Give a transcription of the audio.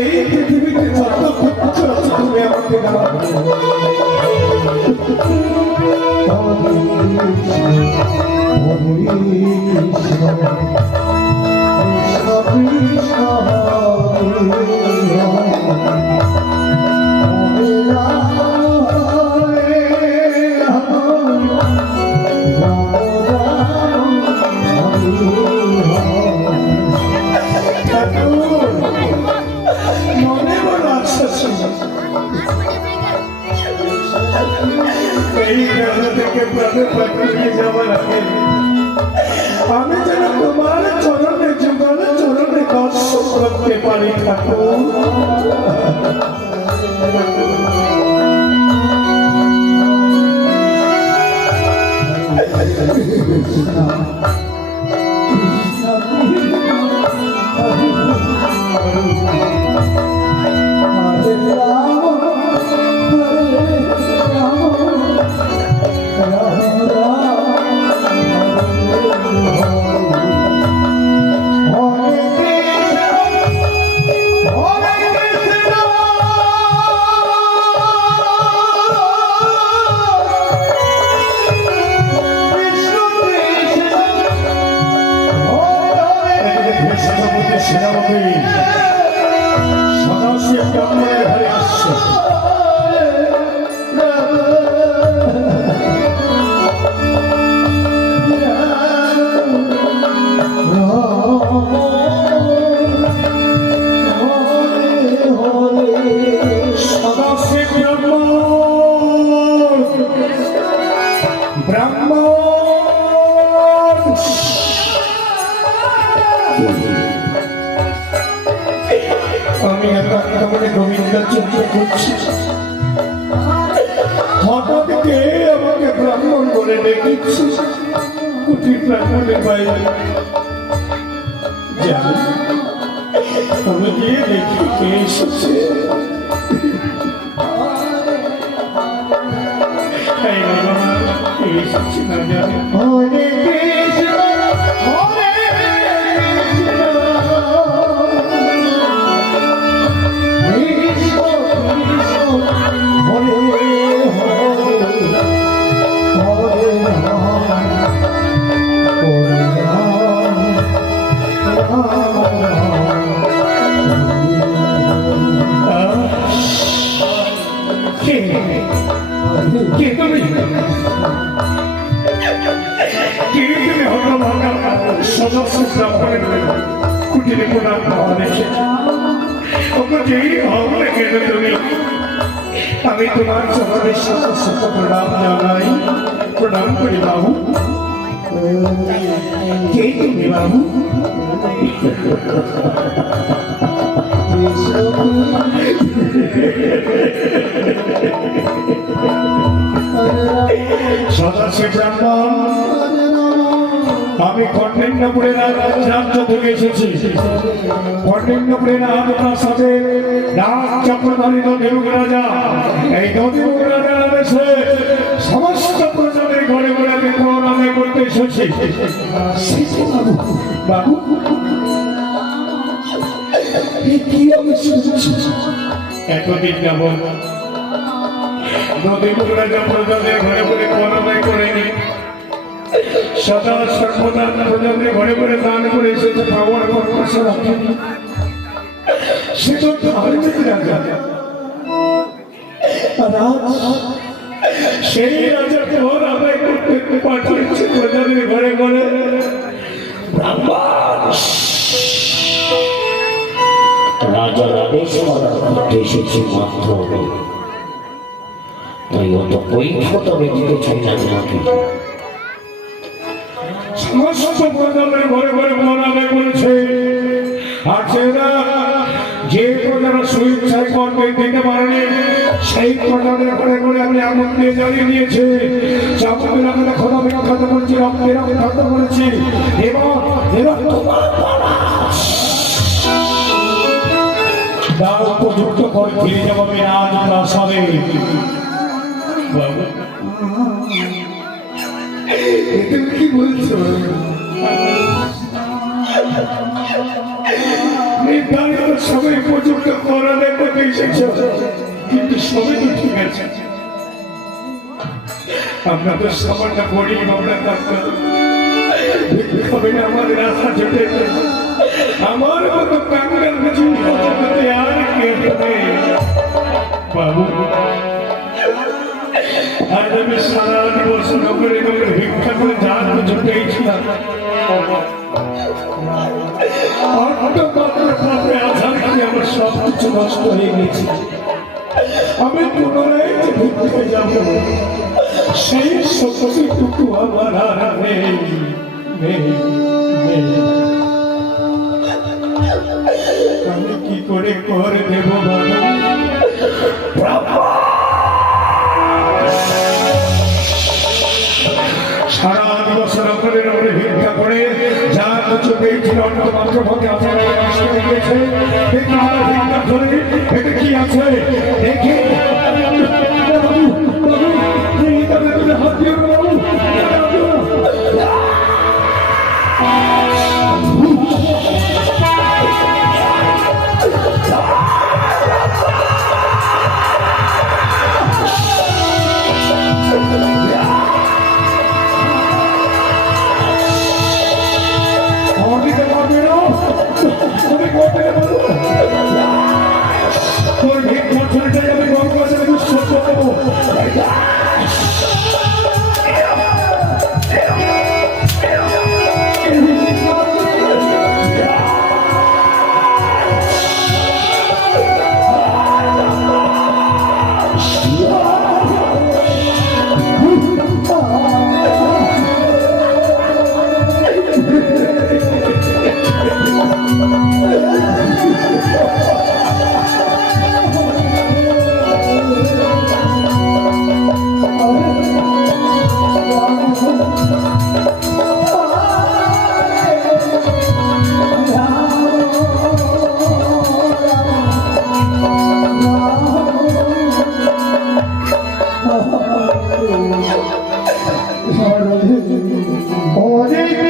এই পৃথিবীতে যত কিছু আছে তুমি আমাকে দাও। আমি যেন তোমার চরণে যুগল চরণে দর্শন করতে পারি ঠাকুর। আমি একেবারে গোবিন্দের চিন্তা করছি, হঠাৎ কে আমাকে ব্রাহ্মণ বলে ডেকেছি। কুটির ব্রাহ্মণের বাইরে আমি গিয়ে দেখি কে এসেছে। এসেছি না জানি কুটিরে প্রণাম পাওয়া দেখে তুমি। আমি তোমার চরণে শত প্রণাম জানাই, প্রণাম করি বাবু। কে তুমি বাবু? সদাশিব ব্রাহ্মণ, আমি কর্ণেন্দ্রপুরের রাজ্য থেকে এসেছি। কর্ণেন্দ্রপুরের রাজপ্রাসাদে রাজ চক্রধারী নদীমুখ রাজা, এই নদীমুখ রাজার আদেশে সমস্ত প্রজাদের ঘরে ঘরে আমি প্রণামে করতে এসেছি। বাবু, এতদিন যাব নদীমুখ রাজা প্রজাদের ঘরে ঘরে প্রণামে করেনি, সদা সর্বদা প্রজাদের ঘরে ঘরে দান করে এসেছে। খাওয়ার পরামর্শ রাখেনি, সে তো ধার্মিক রাজা। সেই রাজা ঘর আদায় করতে পাঠিয়েছে প্রজাদের ঘরে ঘরে। রাজার আদেশ করার করতে এসেছি মাত্র, তাই অত পৈঠত আমি দিতে চাই না তোমাকে। সমস্ত প্রজাদের ঘরে ঘরে প্রণামে করেছে, আর যে প্রজারা সুইচ্ছায় কর্মে দিতে পারেনি সেই প্রজাদের ঘরে ঘরে আমি আগুন দিয়ে জ্বালিয়ে দিয়েছি। চাপের আগুনে খোদা বিখ্যাত করেছি, রক্তের বিখ্যাত করেছি, এবং তার উপযুক্ত করে ফিরে যাবো আমি রাজপ্রাসাদে। বাবু, তুমি কি বলছো? নির্ধারিত সবাই উপযুক্ত করালে করতে এসেছ, কিন্তু সবাই তো ঠিক আছে। আমরা তো সামান্য গরিব, আমরা ডাক্তার আমাদের রাস্তা জুটে আমার মতো কাঙ্গাল করতে আর কে হবে? বাবু, আজ আমি সারা দিবস নগরে নগরে ভিক্ষা করে যান জুটেছিলাম, আমার সব কিছু নষ্ট হয়ে গেছে। আমি পুনরায় ভিক্ষে যাব, সেই শক্তিটুকু আমার আর নেই। আমি কি করে করে দেব বাবা? সারা দিবস নগরে নগরে ভিক্ষা করে যা কিছু পেয়েছিল মাত্র পথে আপনারা গিয়েছে। ভিক্ষা করে এটা কি আছে দেখে হাত দিয়ে তোর ভিক্ষা ছুটে যাবে, গল্প আছে সত্য দেবো। অনেক